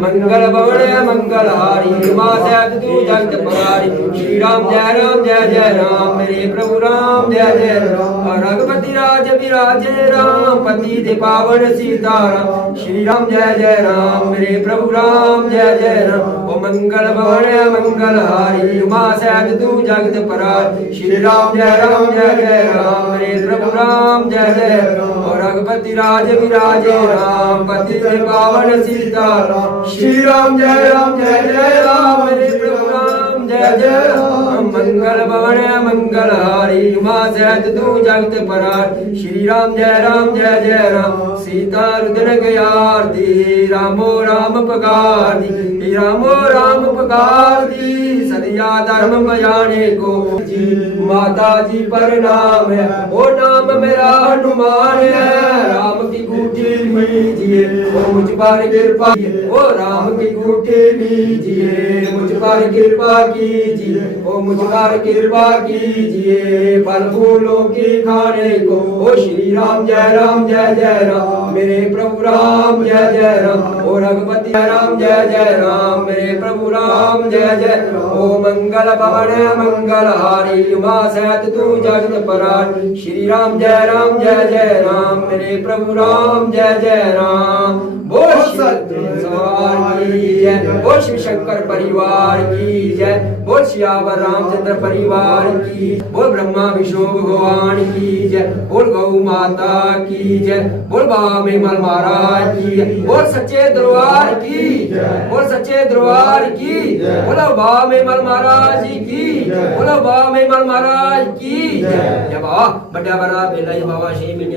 मंगल भवन मंगल हारी उमा सहित तू जगत परारी। श्री राम जय राम मेरे प्रभु राम जय जय राम। रघुपति राज विराजे राम पति दे पावन सीताराम। श्री राम जय राम मेरे प्रभु राम जय जय राम। ओ मंगल भवन मंगल हारी उमा सहित तू जगत परारी। श्री राम जय राम मेरे प्रभु राम जय जय राम। रघुपति राज विराजे राम पति दे पावन सीताराम। श्री राम जय राम मेरे प्रभु राम जय जय राम। मंगल भवन मंगल हारी उमा सहित तू जगत परारी। श्री राम जय राम सीता रुदन गयार दी। रामो राम पगार दी रामो राम पगार दी। सदिया धर्म बयाने को जी माता जी पर नाम है। ओ नाम मेरा हनुमान है। राम की गुठी लीजिए ओ मुझ पर कृपा। ओ राम की गुठी लीजिए मुझ पर कृपा कीजिए। ओ मुझ पर कृपा कीजिए फल फूलों की खाने को। ओ श्री राम जय राम मेरे प्रभु राम जय जय राम। ओ रघुपति राम जय राम मेरे प्रभु राम जय जय। ओ मंगल भवन मंगल हारी उमा सहित तू जगत परारी। श्री राम जय राम मेरे प्रभु राम जय जय राम। बोल सवार की जय बोल शिव शंकर परिवार की जय। बोल सियावर रामचंद्र परिवार की। बोल ब्रह्मा विष्णु भगवान की जय। बोल गौ माता की जय। बोल बाबा मेमल महाराज की जय। बोल सच्चे दरबार की बोल सच्चे दरबार की। बोलो बाबा मेमल महाराज की। बोलो बाबा मेमल महाराज की जय। बाबा बड़ा बड़ा बेला बाबा 6 महीने